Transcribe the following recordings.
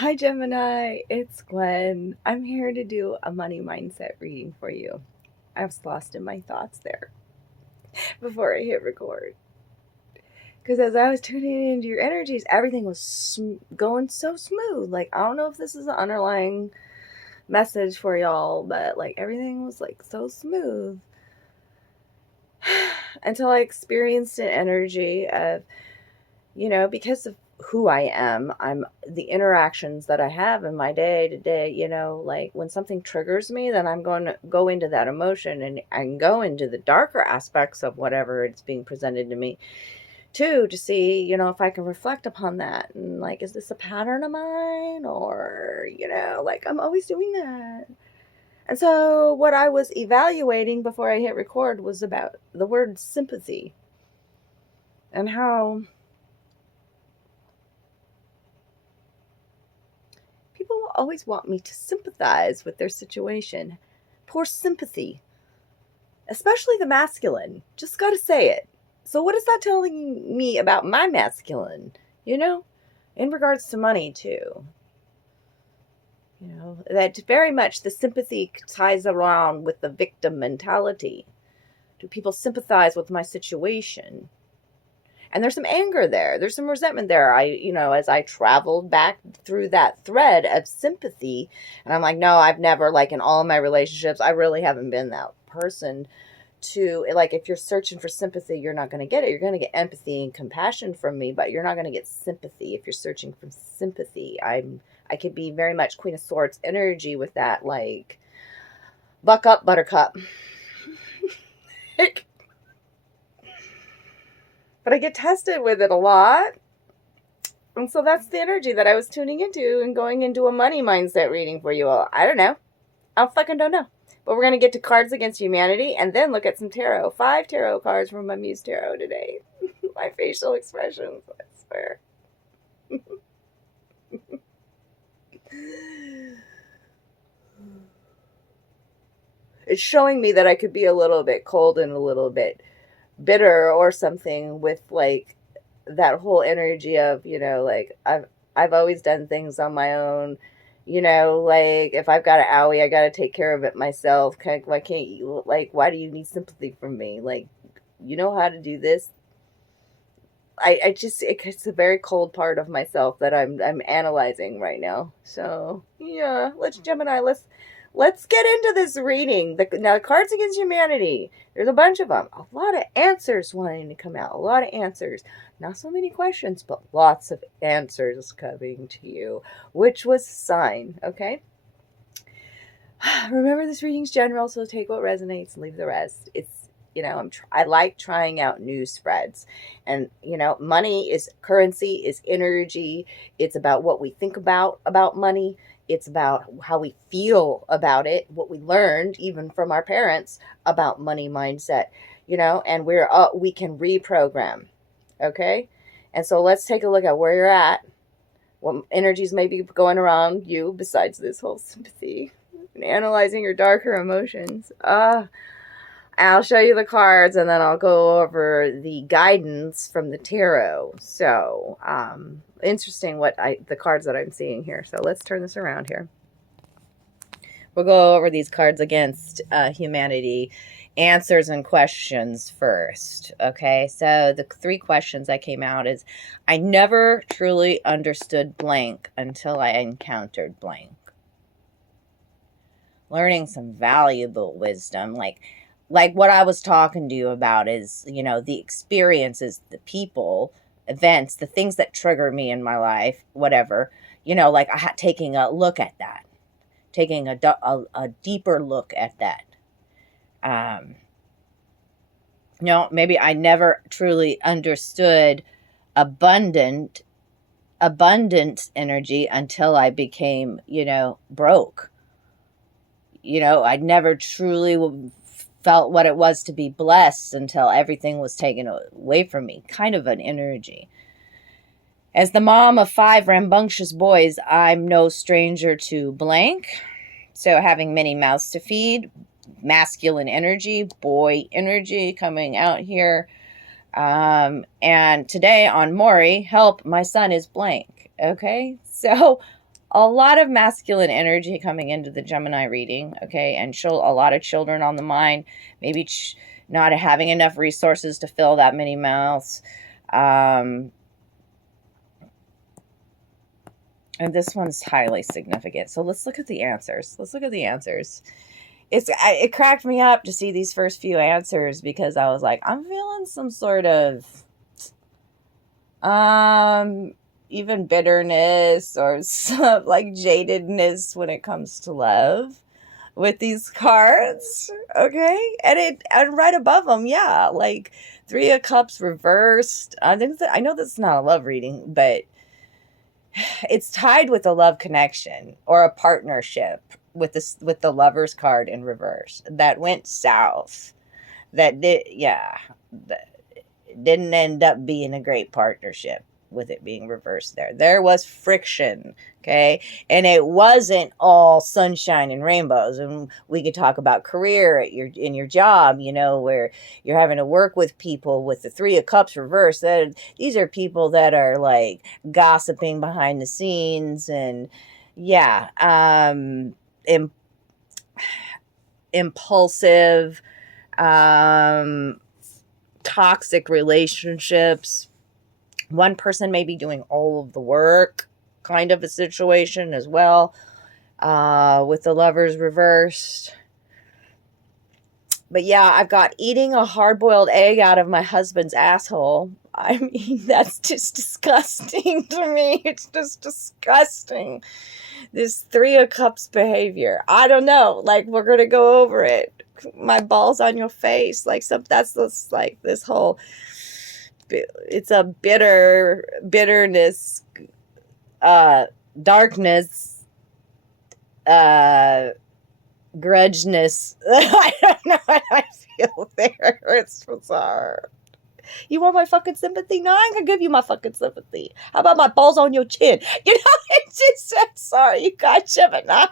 Hi, Gemini. It's Gwen. I'm here to do a money mindset reading for you. I was lost in my thoughts there before I hit record. Because as I was tuning into your energies, everything was going so smooth. Like, I don't know if this is an underlying message for y'all, but like everything was like so smooth until I experienced an energy of, because of who I am, I'm the interactions that I have in my day to day, like when something triggers me, then I'm going to go into that emotion and I can go into the darker aspects of whatever it's being presented to me too, to see, if I can reflect upon that and like, is this a pattern of mine or, like I'm always doing that. And so what I was evaluating before I hit record was about the word sympathy and how people will always want me to sympathize with their situation. Poor sympathy. Especially the masculine. Just gotta say it. So what is that telling me about my masculine? In regards to money too. That very much the sympathy ties around with the victim mentality. Do people sympathize with my situation? And there's some anger there. There's some resentment there. As I traveled back through that thread of sympathy, and I'm like, no, I've never, like in all of my relationships, I really haven't been that person to, like, if you're searching for sympathy, you're not going to get it. You're going to get empathy and compassion from me, but you're not going to get sympathy if you're searching for sympathy. I could be very much Queen of Swords energy with that, like, buck up, buttercup. But I get tested with it a lot. And so that's the energy that I was tuning into and going into a money mindset reading for you all. I don't know. I fucking don't know. But we're going to get to cards against humanity and then look at some tarot. 5 tarot cards from my Muse Tarot today. My facial expressions, I swear. It's showing me that I could be a little bit cold and a little bit bitter or something with like that whole energy of, like I've always done things on my own, like if I've got an owie, I got to take care of it myself. Why can't you, like, why do you need sympathy from me? Like, you know how to do this. I just, it's a very cold part of myself that I'm analyzing right now. So yeah, let's get into this reading. Now, the Cards Against Humanity. There's a bunch of them. A lot of answers wanting to come out. A lot of answers. Not so many questions, but lots of answers coming to you, which was a sign, okay? Remember, this reading's general, so take what resonates and leave the rest. I like trying out new spreads, and money is currency, is energy. It's about what we think about money. It's about how we feel about it, what we learned even from our parents about money mindset, and we can reprogram. Okay. And so let's take a look at where you're at, what energies may be going around you besides this whole sympathy and analyzing your darker emotions. I'll show you the cards and then I'll go over the guidance from the tarot. So, interesting the cards that I'm seeing here. So let's turn this around here. We'll go over these cards against humanity, answers and questions first. Okay, so the 3 questions that came out is, I never truly understood blank until I encountered blank. Learning some valuable wisdom, like what I was talking to you about is, the experiences, the people, events, the things that trigger me in my life, whatever, like taking a look at that, taking a deeper look at that. Maybe I never truly understood abundant energy until I became, broke. I never truly felt what it was to be blessed until everything was taken away from me. Kind of an energy. As the mom of 5 rambunctious boys, I'm no stranger to blank. So having many mouths to feed, masculine energy, boy energy coming out here. And today on Maury, help, my son is blank. Okay, so a lot of masculine energy coming into the Gemini reading, okay, and a lot of children on the mind, maybe not having enough resources to fill that many mouths. And this one's highly significant. So let's look at the answers. It cracked me up to see these first few answers, because I was like, I'm feeling some sort of even bitterness or some like jadedness when it comes to love with these cards. Okay. And right above them, yeah, like Three of Cups reversed. I know that's not a love reading, but it's tied with a love connection or a partnership with the Lovers card in reverse that went south. That didn't end up being a great partnership with it being reversed there. There was friction, okay? And it wasn't all sunshine and rainbows. And we could talk about career in your job, where you're having to work with people with the Three of Cups reversed. These are people that are like gossiping behind the scenes and impulsive, toxic relationships. One person may be doing all of the work, kind of a situation as well, with the Lovers reversed. But yeah, I've got eating a hard-boiled egg out of my husband's asshole. I mean, that's just disgusting to me. It's just disgusting. This Three of Cups behavior. I don't know. Like, we're going to go over it. My balls on your face. Like, that's this whole... It's a bitterness, darkness, grudginess. I don't know what I feel there. It's bizarre. You want my fucking sympathy? No, I ain't gonna give you my fucking sympathy. How about my balls on your chin? It's just, I'm sorry, you got Gemini.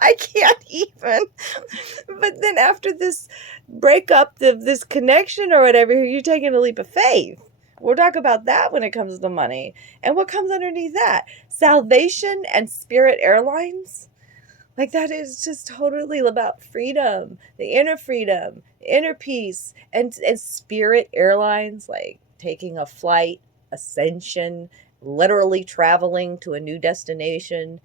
I can't even. But then after this breakup, this connection or whatever, you're taking a leap of faith. We'll talk about that when it comes to money. And what comes underneath that? Salvation and Spirit Airlines. Like, that is just totally about freedom, the inner peace, and Spirit Airlines, like taking a flight, ascension, literally traveling to a new destination,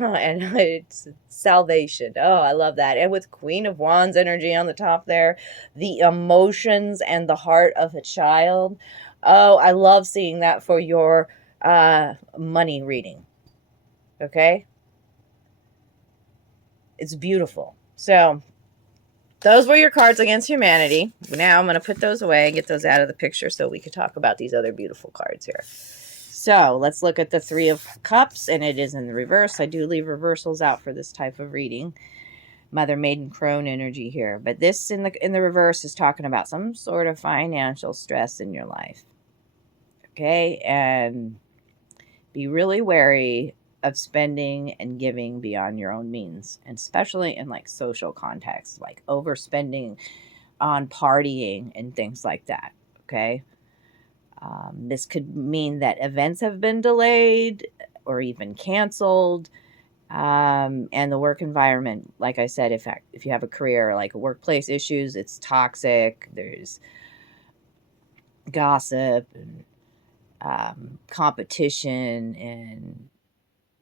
and it's salvation. Oh, I love that. And with Queen of Wands energy on the top there, the emotions and the heart of a child. Oh, I love seeing that for your money reading. Okay? It's beautiful. So, those were your cards against humanity. Now I'm going to put those away and get those out of the picture so we can talk about these other beautiful cards here. So, let's look at the Three of Cups, and it is in the reverse. I do leave reversals out for this type of reading. Mother, Maiden, Crone energy here. But this in the reverse is talking about some sort of financial stress in your life. Okay? And be really wary of spending and giving beyond your own means, and especially in like social contexts, like overspending on partying and things like that. Okay. This could mean that events have been delayed or even canceled. And the work environment, like I said, if you have a career, like workplace issues, it's toxic. There's gossip and competition, and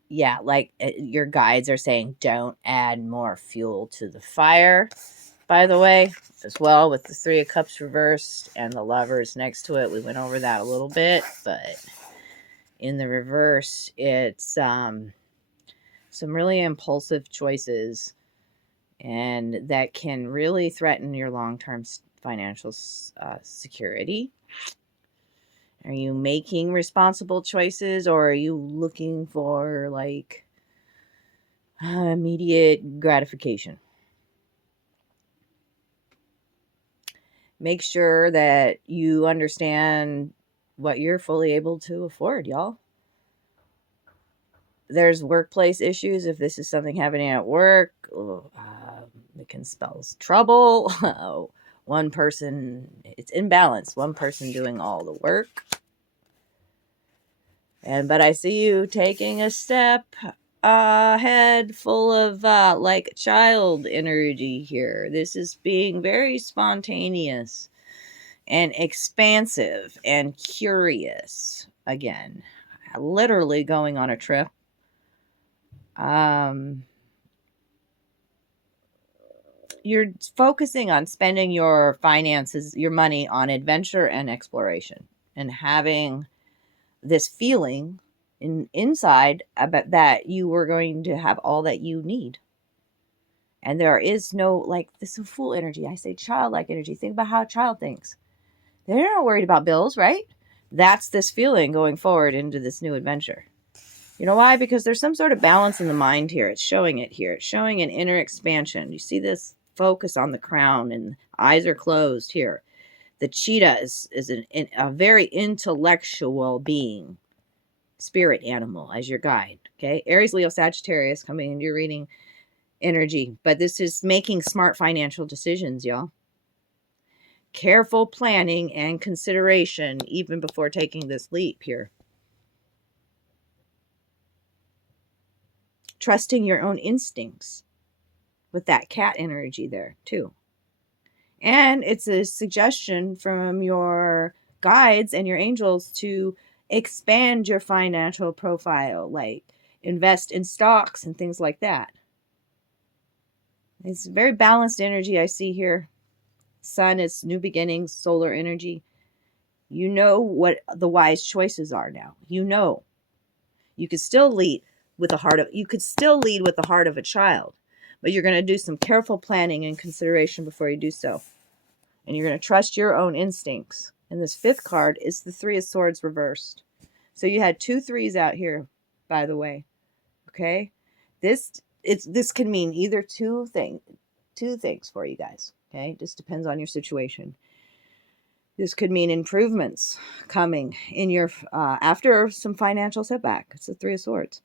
yeah, like your guides are saying, don't add more fuel to the fire, by the way, as well, with the Three of Cups reversed and the Lovers next to it. We went over that a little bit, but in the reverse, it's some really impulsive choices, and that can really threaten your long-term financial security. Are you making responsible choices, or are you looking for like immediate gratification? Make sure that you understand what you're fully able to afford, y'all. There's workplace issues. If this is something happening at work, it can spell trouble. One person, it's imbalanced. One person doing all the work. But I see you taking a step head full of like child energy here. This is being very spontaneous and expansive and curious again. Literally going on a trip. You're focusing on spending your finances, your money on adventure and exploration, and having this feeling inside about that you were going to have all that you need. And there is no, like, this is fool energy. I say childlike energy. Think about how a child thinks. They're not worried about bills, right? That's this feeling going forward into this new adventure. You know why? Because there's some sort of balance in the mind here. It's showing it here. It's showing an inner expansion. You see this focus on the crown, and eyes are closed here. The cheetah is a very intellectual being, spirit animal as your guide. Okay, Aries, Leo, Sagittarius coming into your reading energy. But this is making smart financial decisions, y'all. Careful planning and consideration even before taking this leap here. Trusting your own instincts with that cat energy there too. And it's a suggestion from your guides and your angels to expand your financial profile, like invest in stocks and things like that. It's very balanced energy I see here. Sun is new beginnings, solar energy. You know what the wise choices are now. You know. You could still lead with the heart of a child, but you're going to do some careful planning and consideration before you do so. And you're going to trust your own instincts. And this fifth card is the Three of Swords reversed. So you had 2 3s out here, by the way. Okay? This can mean either two things for you guys. Okay? It just depends on your situation. This could mean improvements coming in your after some financial setback. It's the Three of Swords.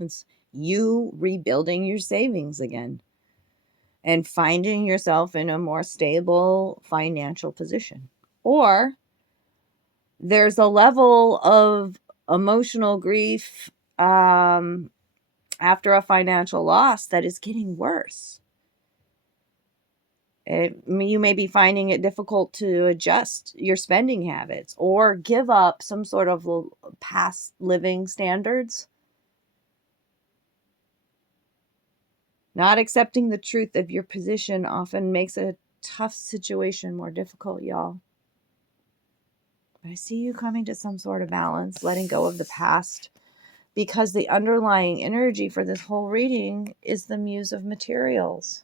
It's you rebuilding your savings again and finding yourself in a more stable financial position. Or there's a level of emotional grief after a financial loss that is getting worse. You may be finding it difficult to adjust your spending habits or give up some sort of past living standards. Not accepting the truth of your position often makes a tough situation more difficult, y'all. But I see you coming to some sort of balance, letting go of the past, because the underlying energy for this whole reading is the Muse of Materials.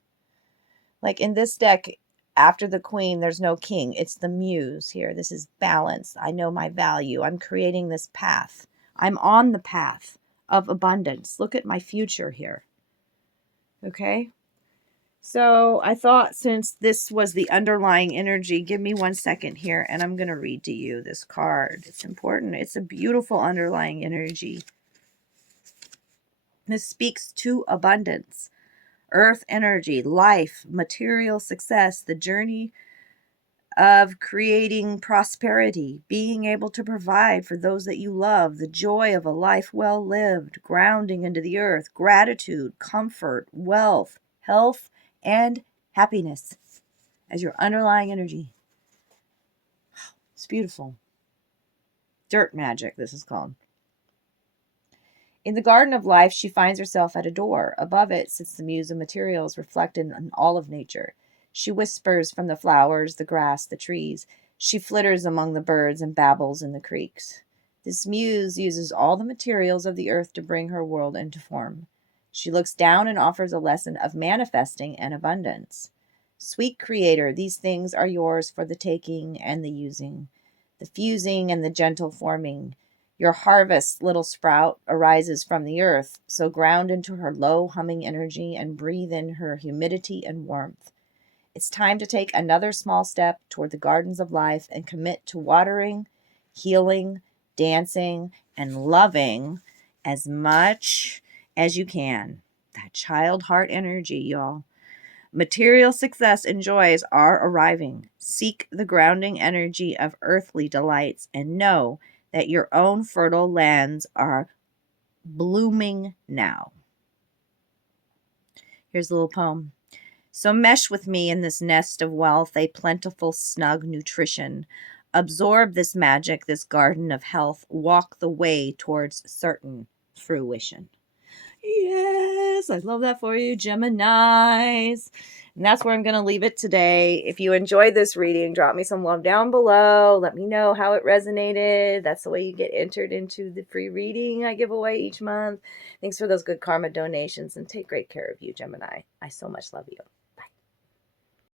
Like in this deck, after the Queen, there's no King. It's the Muse here. This is balance. I know my value. I'm creating this path. I'm on the path of abundance. Look at my future here. Okay? So I thought, since this was the underlying energy, give me 1 second here, and I'm going to read to you this card. It's important. It's a beautiful underlying energy. This speaks to abundance. Earth energy, life, material success, the journey of creating prosperity, being able to provide for those that you love, the joy of a life well lived, grounding into the earth, gratitude, comfort, wealth, health, and happiness as your underlying energy. It's beautiful. Dirt magic, this is called. In the garden of life, she finds herself at a door. Above it sits the Muse of Materials, reflected in all of nature. She whispers from the flowers, the grass, the trees. She flitters among the birds and babbles in the creeks. This Muse uses all the materials of the earth to bring her world into form. She looks down and offers a lesson of manifesting and abundance. Sweet Creator, these things are yours for the taking and the using, the fusing and the gentle forming. Your harvest, little sprout, arises from the earth, so ground into her low humming energy and breathe in her humidity and warmth. It's time to take another small step toward the gardens of life and commit to watering, healing, dancing, and loving as much as you can. That child heart energy, y'all. Material success and joys are arriving. Seek the grounding energy of earthly delights and know that your own fertile lands are blooming now. Here's a little poem. So mesh with me in this nest of wealth, a plentiful, snug nutrition. Absorb this magic, this garden of health. Walk the way towards certain fruition. Yes, I love that for you, Geminis. And that's where I'm going to leave it today. If you enjoyed this reading, drop me some love down below. Let me know how it resonated. That's the way you get entered into the free reading I give away each month. Thanks for those good karma donations, and take great care of you, Gemini. I so much love you.